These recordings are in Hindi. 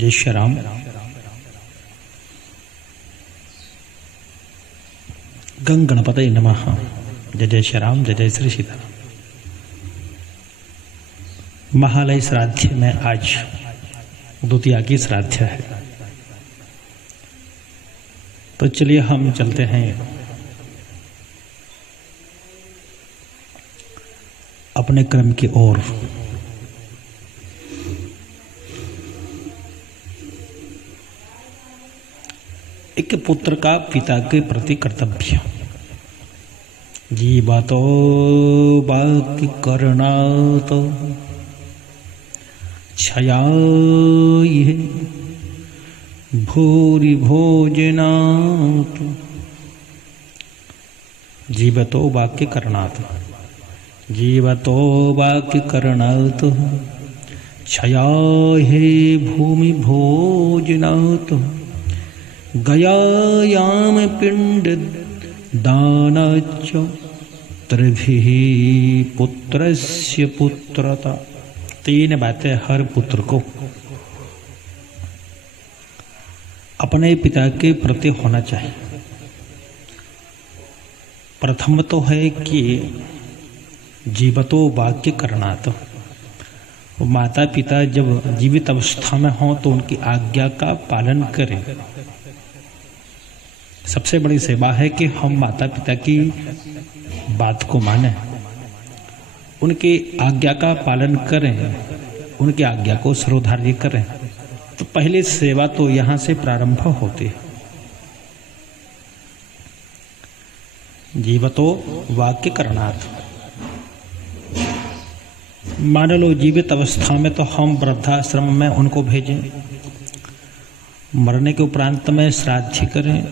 जय श्री राम। गंग गणपतये नमः। जय जय श्री राम, जय जय श्री सीताराम। महालय श्राद्ध में आज द्वितीया की श्राद्ध है, तो चलिए हम चलते हैं अपने क्रम की ओर। एक पुत्र का पिता के प्रति कर्तव्य। जीवतो बाकी करणात छयाये भूरि भोजनात्। जीवतो वाक्य करणात्, जीवतो वाक्य करणात् छयाये भूमि भोजनात्। गयायाम पिंड दानाच त्रिभिः पुत्रस्य पुत्रता। तीन बातें हर पुत्र को अपने पिता के प्रति होना चाहिए। प्रथम तो है कि जीवतो वाक्य करणात्। माता पिता जब जीवित अवस्था में हों तो उनकी आज्ञा का पालन करें। सबसे बड़ी सेवा है कि हम माता पिता की बात को मानें, उनकी आज्ञा का पालन करें, उनकी आज्ञा को सर्वधार्य करें। तो पहली सेवा तो यहाँ से प्रारंभ होती है। जीवतो वाक्य करणात्। मान लो जीवित अवस्था में तो हम वृद्धाश्रम में उनको भेजें, मरने के उपरांत में श्राद्ध करें,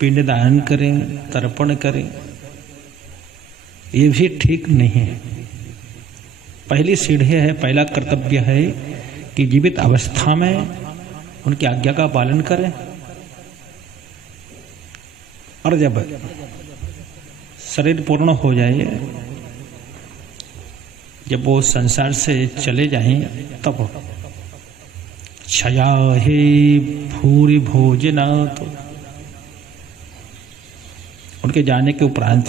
पिंडदान करें, तर्पण करें, ये भी ठीक नहीं है। पहली सीढ़ी है, पहला कर्तव्य है कि जीवित अवस्था में उनकी आज्ञा का पालन करें, और जब शरीर पूर्ण हो जाए, जब वो संसार से चले जाएं, तब छयाये भूरि भोजनात्। उनके जाने के उपरांत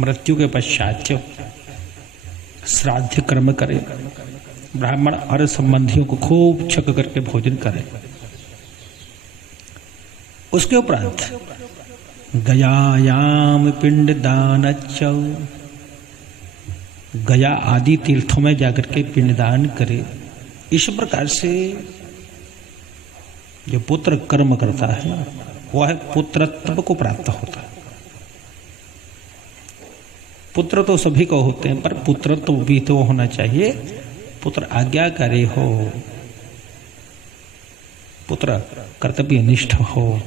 मृत्यु के पश्चात श्राद्ध कर्म करें, ब्राह्मण और संबंधियों को खूब छक करके भोजन करें। उसके उपरांत गयायाम पिंड दानच्च। गया आदि तीर्थों में जाकर के पिंडदान करे। इस प्रकार से जो पुत्र कर्म करता है वह पुत्रत्व को प्राप्त होता है। पुत्र तो सभी को होते हैं, पर पुत्रत्व भी तो होना चाहिए। पुत्र आज्ञाकारी हो, पुत्र कर्तव्यनिष्ठ हो।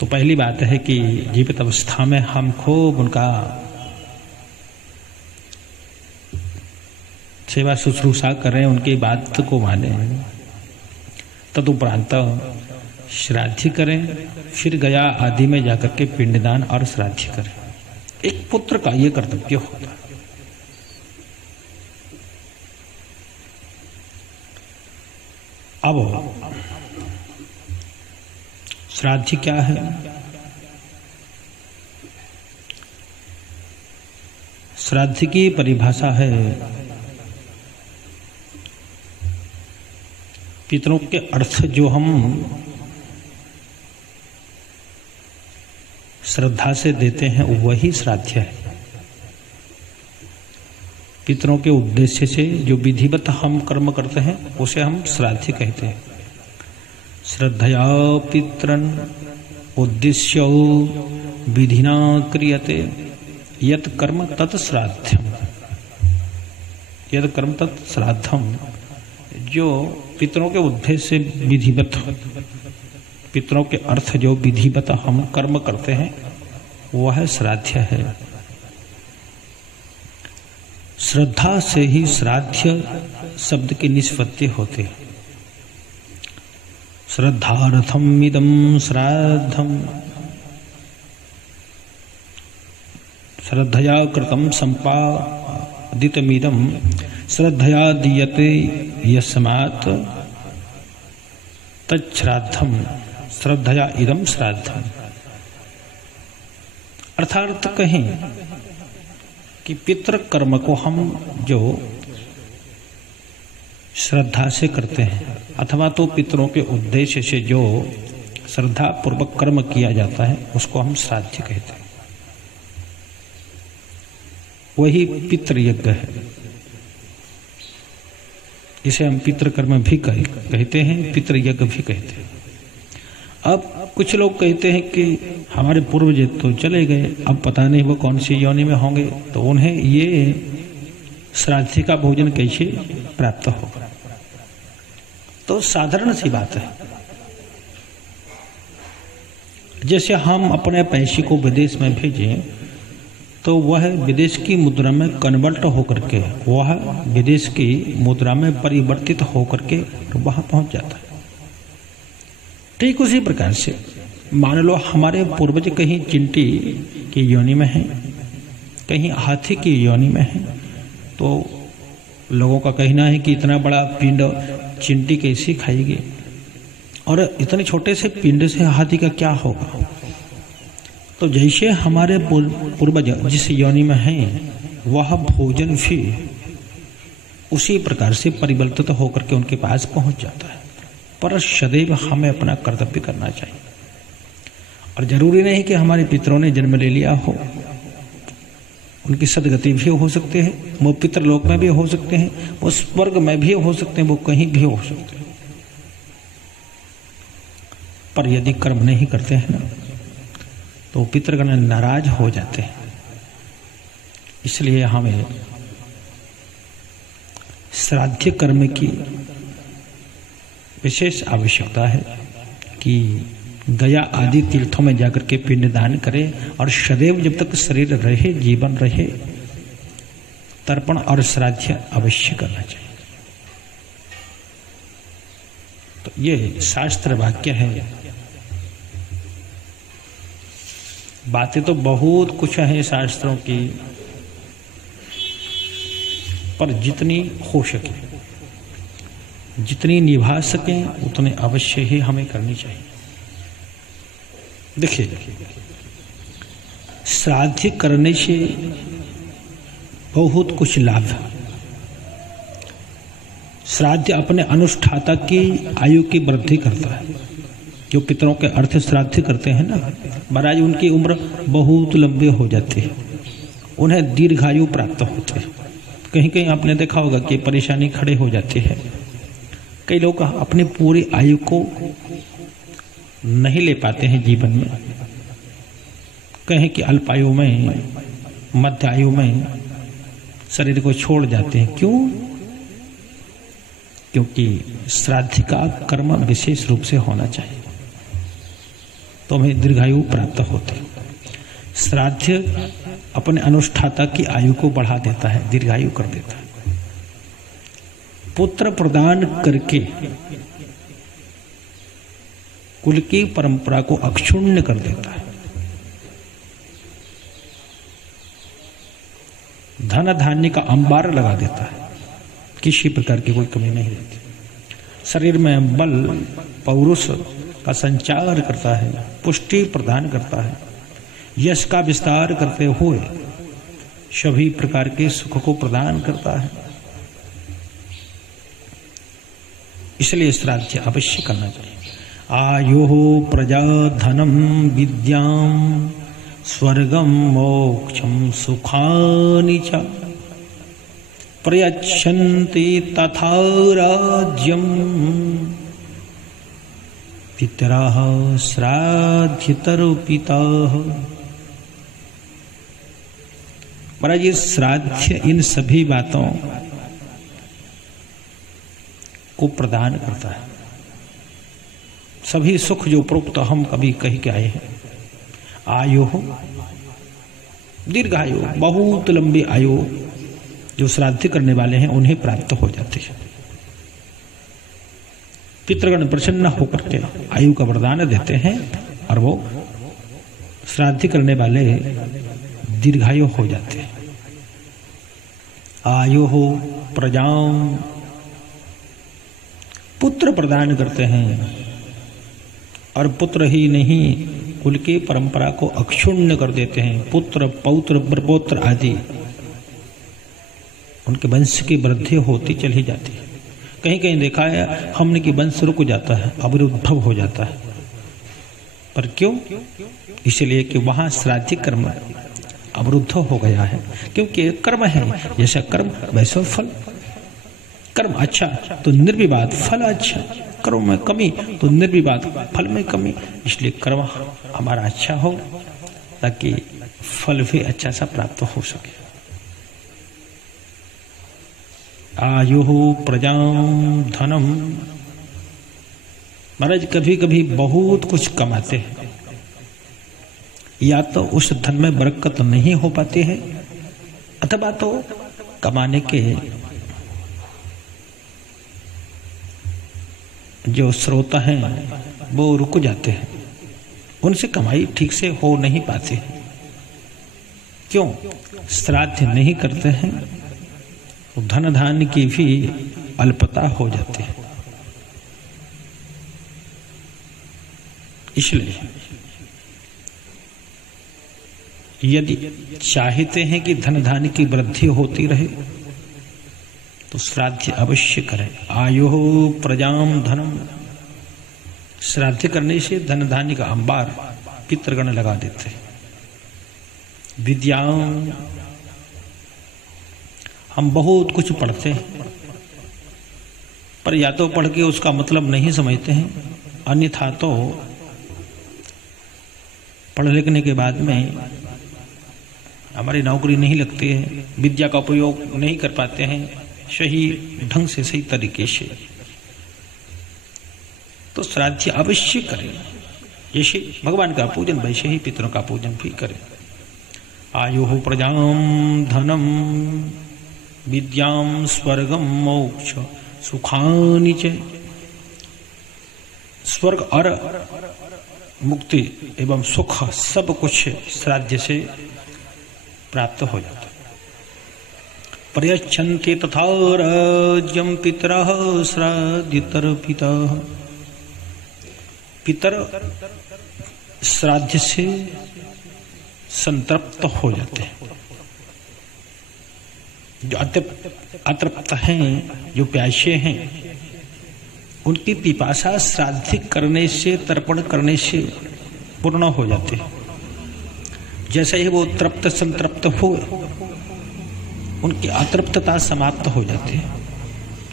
तो पहली बात है कि जीवित अवस्था में हम खूब उनका सेवा शुश्रूषा करें, उनकी बात को माने। तदुपरांत श्राद्ध करें, फिर गया आदि में जाकर के पिंडदान और श्राद्ध करें। एक पुत्र का यह कर्तव्य होता है। अब श्राद्ध क्या है? श्राद्ध की परिभाषा है पितरों के अर्थ जो हम श्रद्धा से देते हैं वही श्राद्ध है। पितरों के उद्देश्य से जो विधिवत हम कर्म करते हैं उसे हम श्राद्ध कहते हैं। श्रद्धया पितरन् उद्देश्य विधिना क्रियते यत् कर्म तत् श्राद्धम्। यत् कर्म तत् श्राद्धम्। जो पितरों के उद्देश्य से विधिवत, पितरों के अर्थ जो विधिवत हम कर्म करते हैं वह श्राद्ध है। श्रद्धा से ही श्राद्ध शब्द की निष्पत्ति होती है। श्रद्धार्थम इदं श्राद्धम। श्रद्धया कृतं दितमीदम श्रद्धया दीयते यस्मात् तच्छ्राद्धम श्रद्धया इदम श्राद्धम। अर्थात कहें कि पितृ कर्म को हम जो श्रद्धा से करते हैं अथवा तो पितरों के उद्देश्य से जो श्रद्धा पूर्वक कर्म किया जाता है उसको हम श्राद्ध कहते हैं। वही पितृयज्ञ है। इसे हम पितृकर्म भी कहते हैं, पितृयज्ञ भी कहते हैं। अब कुछ लोग कहते हैं कि हमारे पूर्वज तो चले गए, अब पता नहीं वो कौन सी योनि में होंगे, तो उन्हें ये श्राद्ध का भोजन कैसे प्राप्त होगा। तो साधारण सी बात है, जैसे हम अपने पैसे को विदेश में भेजें तो वह विदेश की मुद्रा में कन्वर्ट होकर के वह विदेश की मुद्रा में परिवर्तित होकर के वहां पहुंच जाता है। ठीक उसी प्रकार से मान लो हमारे पूर्वज कहीं चिंटी की योनि में है, कहीं हाथी की योनि में है, तो लोगों का कहना है कि इतना बड़ा पिंड चिंटी कैसी खाएगी और इतने छोटे से पिंड से हाथी का क्या होगा। तो जैसे हमारे पूर्वज जिस योनि में हैं वह भोजन भी उसी प्रकार से परिवर्तित होकर के उनके पास पहुंच जाता है। पर सदैव हमें अपना कर्तव्य करना चाहिए और जरूरी नहीं कि हमारे पितरों ने जन्म ले लिया हो, उनकी सदगति भी हो सकते हैं, वो पितृलोक में भी हो सकते हैं, वो स्वर्ग में भी हो सकते हैं, वो कहीं भी हो सकते हैं। पर यदि कर्म नहीं करते हैं ना तो पितृगण नाराज हो जाते हैं। इसलिए हमें श्राद्ध कर्म की विशेष आवश्यकता है कि गया आदि तीर्थों में जाकर के पिंडदान करें और सदैव जब तक शरीर रहे, जीवन रहे, तर्पण और श्राद्ध अवश्य करना चाहिए। तो ये शास्त्र वाक्य है। बातें तो बहुत कुछ है शास्त्रों की, पर जितनी हो सके, जितनी निभा सकें उतने अवश्य ही हमें करनी चाहिए। देखिए, श्राद्ध करने से बहुत कुछ लाभ है। श्राद्ध अपने अनुष्ठाता की आयु की वृद्धि करता है। जो पितरों के अर्थ श्राद्ध करते हैं ना महाराज, उनकी उम्र बहुत लंबी हो जाती है, उन्हें दीर्घायु प्राप्त होती है। कहीं कहीं आपने देखा होगा कि परेशानी खड़े हो जाती है। कई लोग अपनी पूरी आयु को नहीं ले पाते हैं जीवन में, कहें कि अल्पायु में, मध्य आयु में शरीर को छोड़ जाते हैं। क्यों? क्योंकि श्राद्ध का कर्म विशेष रूप से होना चाहिए तो हमें दीर्घायु प्राप्त होती है। श्राद्ध अपने अनुष्ठाता की आयु को बढ़ा देता है, दीर्घायु कर देता है। पुत्र प्रदान करके कुल की परंपरा को अक्षुण्ण कर देता है। धन धान्य का अंबार लगा देता है, किसी प्रकार की कोई कमी नहीं रहती। शरीर में बल पौरुष का संचार करता है, पुष्टि प्रदान करता है, यश का विस्तार करते हुए सभी प्रकार के सुख को प्रदान करता है। इसलिए श्राद्ध अवश्य करना चाहिए। आयो प्रजा धनम विद्याम स्वर्गम मोक्षम सुखानि च प्रयच्छन्ति तथा राज्यम पितरः श्राद्धतरुपिताः। महाराज, ये श्राद्ध इन सभी बातों को प्रदान करता है। सभी सुख जो उपरोक्त हम कभी कह के आए हैं, आयु दीर्घायु, बहुत लंबी आयु जो श्राद्ध करने वाले हैं उन्हें प्राप्त हो जाती है। पितृगण प्रसन्न होकर के आयु का वरदान देते हैं और वो श्राद्ध करने वाले दीर्घायु हो जाते हैं। आयु हो प्रजाम, पुत्र प्रदान करते हैं। और पुत्र ही नहीं, कुल की परंपरा को अक्षुण्ण कर देते हैं। पुत्र पौत्र प्रपौत्र आदि उनके वंश की वृद्धि होती चली जाती है। कहीं कहीं देखा है हमने कि वंश रुक जाता है, अवरुद्धव हो जाता है। पर क्यों? इसलिए कि वहां श्राद्ध कर्म अवरुद्ध हो गया है, क्योंकि कर्म है, जैसा कर्म वैसा फल। कर्म अच्छा तो निर्विवाद फल अच्छा, कर्म में कमी तो निर्विवाद फल में कमी। इसलिए कर्म हमारा अच्छा हो ताकि फल भी अच्छा सा प्राप्त हो सके। आयु प्रजाम धनम, महाराज कभी कभी बहुत कुछ कमाते हैं, या तो उस धन में बरकत नहीं हो पाती है, अथवा तो कमाने के जो स्रोत हैं वो रुक जाते हैं, उनसे कमाई ठीक से हो नहीं पाती है। क्यों? श्राद्ध नहीं करते हैं तो धन धान्य की भी अल्पता हो जाती है। इसलिए यदि चाहते हैं कि धन धान्य की वृद्धि होती रहे तो श्राद्ध अवश्य करें। आयु प्रजाम धनम, श्राद्ध करने से धन धान्य का अंबार पितृगण लगा देते हैं। विद्या, हम बहुत कुछ पढ़ते हैं पर या तो पढ़ के उसका मतलब नहीं समझते हैं, अन्यथा तो पढ़ लिखने के बाद में हमारी नौकरी नहीं लगती है, विद्या का उपयोग नहीं कर पाते हैं सही ढंग से, सही तरीके से। तो श्राद्ध अवश्य करें, जैसे भगवान का पूजन वैसे ही पितरों का पूजन भी करें। आयु प्रजाम धनम विद्याम स्वर्गम मोक्ष सुखानि च, स्वर्ग और मुक्ति एवं सुख सब कुछ श्राद्ध से प्राप्त हो जाता है। प्रयच्छन्ति तथा राज्यम पितरः श्राद्धितर्पितः, पितर श्राद्ध से संतृप्त हो जाते हैं। जो अतृप्त हैं, जो प्यासे हैं, उनकी पिपासा श्राद्ध करने से, तर्पण करने से पूर्ण हो जाती है। जैसे ही वो तृप्त संतृप्त हो, उनकी अतृप्तता समाप्त हो जाती है।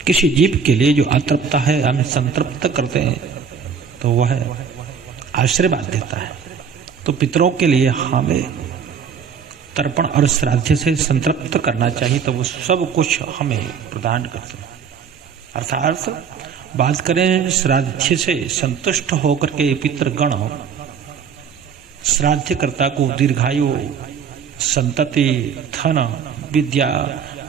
किसी जीव के लिए जो अतृप्त है हमें संतृप्त करते हैं तो वह आशीर्वाद देता है। तो पितरों के लिए हमें तर्पण और श्राद्ध से संतृप्त करना चाहिए, तो वो सब कुछ हमें प्रदान करते हैं। अर्थात बात करें श्राद्ध से संतुष्ट होकर के पितृगण श्राद्धकर्ता को दीर्घायु, संतति, धन, विद्या,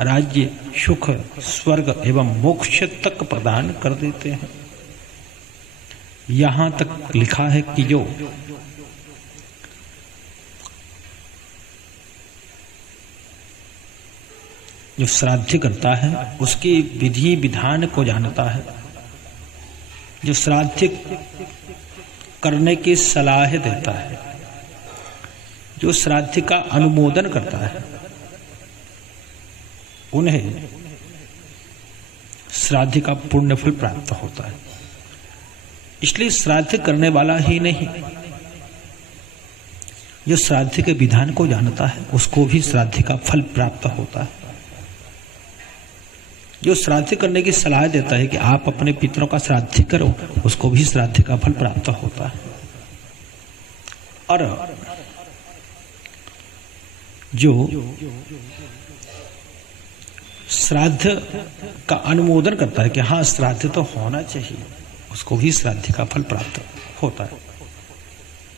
राज्य, सुख, स्वर्ग एवं मोक्ष तक प्रदान कर देते हैं। यहां तक लिखा है कि जो श्राद्ध करता है उसकी विधि विधान को जानता है, जो श्राद्ध करने की सलाह देता है, जो श्राद्ध का अनुमोदन करता है, उन्हें श्राद्ध का पुण्य फल प्राप्त होता है। इसलिए श्राद्ध करने वाला ही नहीं, जो श्राद्ध के विधान को जानता है उसको भी श्राद्ध का फल प्राप्त होता है। जो श्राद्ध करने की सलाह देता है कि आप अपने पितरों का श्राद्ध करो, उसको भी श्राद्ध का फल प्राप्त होता है। और जो श्राद्ध का अनुमोदन करता है कि हाँ श्राद्ध तो होना चाहिए, उसको भी श्राद्ध का फल प्राप्त होता है।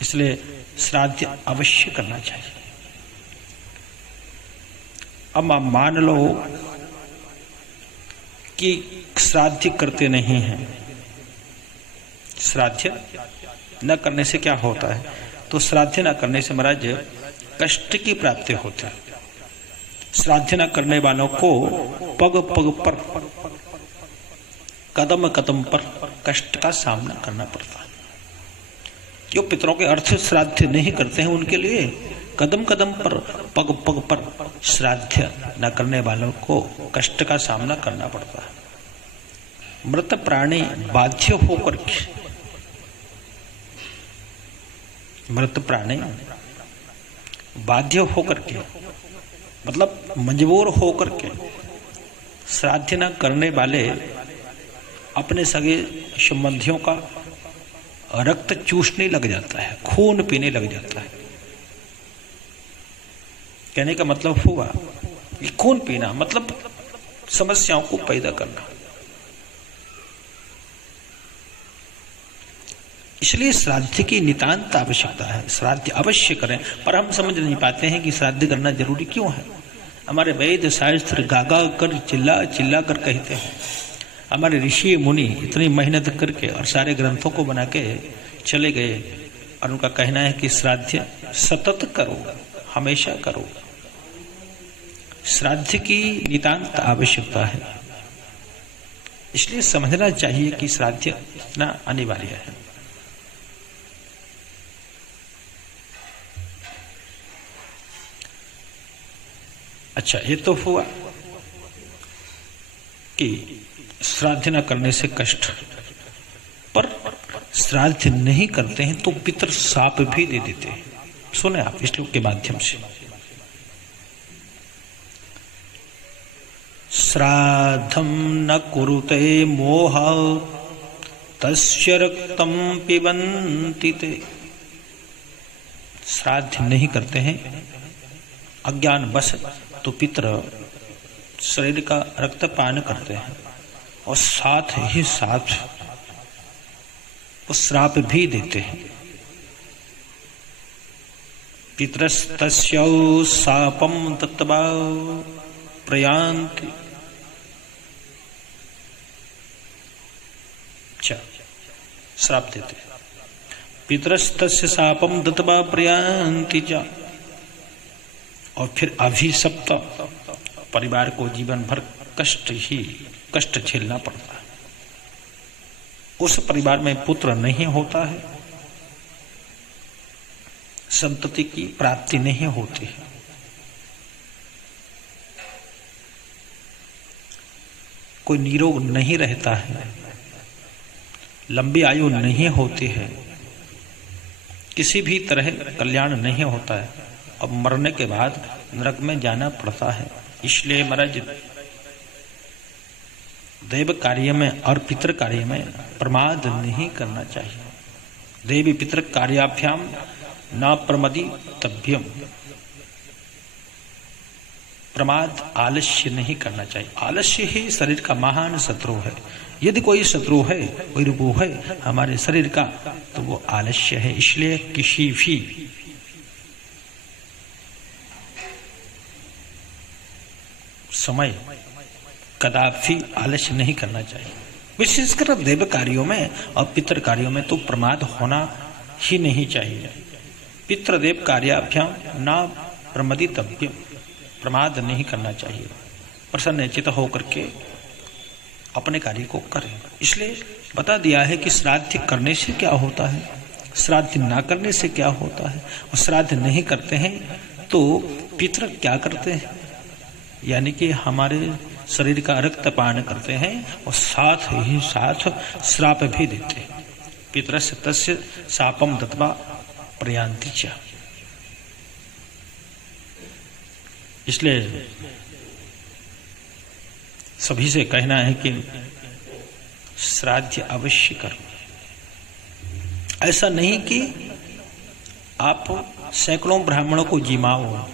इसलिए श्राद्ध अवश्य करना चाहिए। अब मान लो कि श्राद्ध करते नहीं हैं, श्राद्ध न करने से क्या होता है? तो श्राद्ध न करने से महाराज कष्ट की प्राप्ति होती है। श्राद्ध न करने वालों को पग पग पर, कदम कदम पर कष्ट का सामना करना पड़ता है। जो पितरों के अर्थ श्राद्ध नहीं करते हैं उनके लिए कदम कदम पर, पग पग पर श्राद्ध न करने वालों को कष्ट का सामना करना पड़ता है। मृत प्राणी बाध्य होकर के, मृत प्राणी बाध्य होकर के मतलब मजबूर होकर के श्राद्ध न करने वाले अपने सगे संबंधियों का रक्त चूसने लग जाता है, खून पीने लग जाता है। कहने का मतलब हुआ कि खून पीना मतलब समस्याओं को पैदा करना। इसलिए श्राद्ध की नितांत आवश्यकता है। श्राद्ध अवश्य करें, पर हम समझ नहीं पाते हैं कि श्राद्ध करना जरूरी क्यों है। हमारे वेद शास्त्र गागा कर चिल्ला चिल्ला कर कहते हैं। हमारे ऋषि मुनि इतनी मेहनत करके और सारे ग्रंथों को बना के चले गए और उनका कहना है कि श्राद्ध सतत करो, हमेशा करो। श्राद्ध की नितांत आवश्यकता है, इसलिए समझना चाहिए कि श्राद्ध इतना अनिवार्य है। अच्छा, ये तो हुआ कि श्राद्ध न करने से कष्ट, पर श्राद्ध नहीं करते हैं तो पितर शाप भी दे देते हैं। सुने आप इस श्लोक के माध्यम से। श्राद्धम न कुरुते मोह तस्य रक्तम पिबन्ति ते। श्राद्ध नहीं करते हैं अज्ञान बस तो पितर शरीर का रक्त पान करते हैं और साथ ही साथ वो श्राप भी देते हैं। पितरस्तस्य शापम दत्त्वा प्रयान्ति। अच्छा, श्राप देते हैं। पितरस्तस्य शापम दत्त्वा प्रयान्ति च। और फिर अभिशप्त परिवार को जीवन भर कष्ट झेलना पड़ता है। उस परिवार में पुत्र नहीं होता है, संतति की प्राप्ति नहीं होती है। कोई निरोग नहीं रहता है, लंबी आयु नहीं होती है, किसी भी तरह कल्याण नहीं होता है। अब मरने के बाद नरक में जाना पड़ता है। इसलिए महाराज देव कार्य में और पितृ कार्य में प्रमाद नहीं करना चाहिए। देवी पितृ कार्याभ्याम न प्रमदितव्यम। प्रमाद आलस्य नहीं करना चाहिए। आलस्य ही शरीर का महान शत्रु है। यदि कोई शत्रु है, कोई रुपु है हमारे शरीर का, तो वो आलस्य है। इसलिए किसी भी समय कदापि आलस्य नहीं करना चाहिए। विशेषकर देव कार्यों में और पितृ कार्यों में तो प्रमाद होना ही नहीं चाहिए। पितृदेव कार्याभ्याम न प्रमदितव्यम। प्रमाद नहीं करना चाहिए। प्रसन्नचित्त होकर के अपने कार्य को करें। इसलिए बता दिया है कि श्राद्ध करने से क्या होता है, श्राद्ध ना करने से क्या होता है। और श्राद्ध नहीं करते हैं तो पितृ क्या करते हैं, यानी कि हमारे शरीर का रक्तपान करते हैं और साथ ही साथ श्राप भी देते हैं। पितरस्य तस्य शापम दत्त्वा प्रयान्ति च। इसलिए सभी से कहना है कि श्राद्ध अवश्य करो। ऐसा नहीं कि आप सैकड़ों ब्राह्मणों को जिमाओ,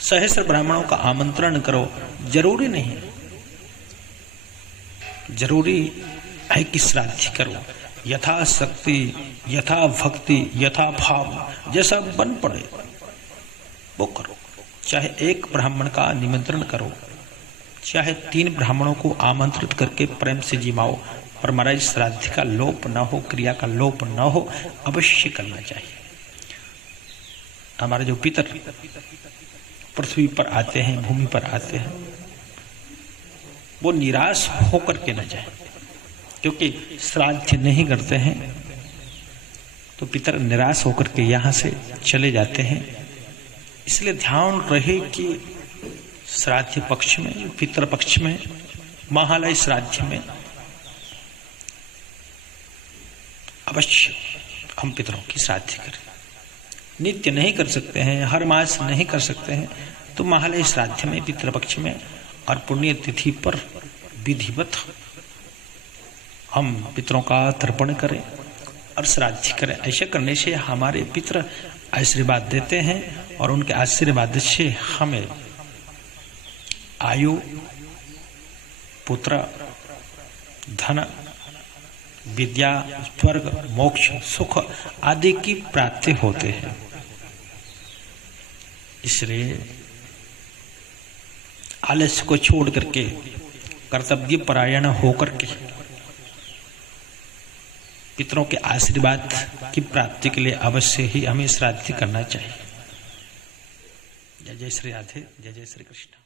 सहस्र ब्राह्मणों का आमंत्रण करो, जरूरी नहीं। जरूरी है कि श्राद्ध करो, यथा शक्ति, यथा भक्ति, यथा भाव, जैसा बन पड़े वो करो। चाहे एक ब्राह्मण का निमंत्रण करो, चाहे 3 ब्राह्मणों को आमंत्रित करके प्रेम से जिमाओ, पर महाराज श्राद्ध का लोप न हो, क्रिया का लोप न हो, अवश्य करना चाहिए। हमारे जो पितर पृथ्वी पर आते हैं, भूमि पर आते हैं, वो निराश होकर के न जाए, क्योंकि श्राद्ध नहीं करते हैं तो पितर निराश होकर के यहाँ से चले जाते हैं। इसलिए ध्यान रहे कि श्राद्ध पक्ष में, पितृ पक्ष में, महालय श्राद्ध में अवश्य हम पितरों की श्राद्ध करें। नित्य नहीं कर सकते हैं, हर मास नहीं कर सकते हैं, तो महालय श्राद्ध में, पितृपक्ष में और पुण्य तिथि पर विधिवत हम पितरों का तर्पण करें और श्राद्ध करें। ऐसे करने से हमारे पितर आशीर्वाद देते हैं और उनके आशीर्वाद से हमें आयु, पुत्र, धन, विद्या, स्वर्ग, मोक्ष, सुख आदि की प्राप्ति होते हैं। इसलिए आलस्य को छोड़ करके कर्तव्य परायण होकर के पितरों के आशीर्वाद की प्राप्ति के लिए अवश्य ही हमें श्राद्ध करना चाहिए। जय जय श्री राधे, जय जय श्री कृष्ण।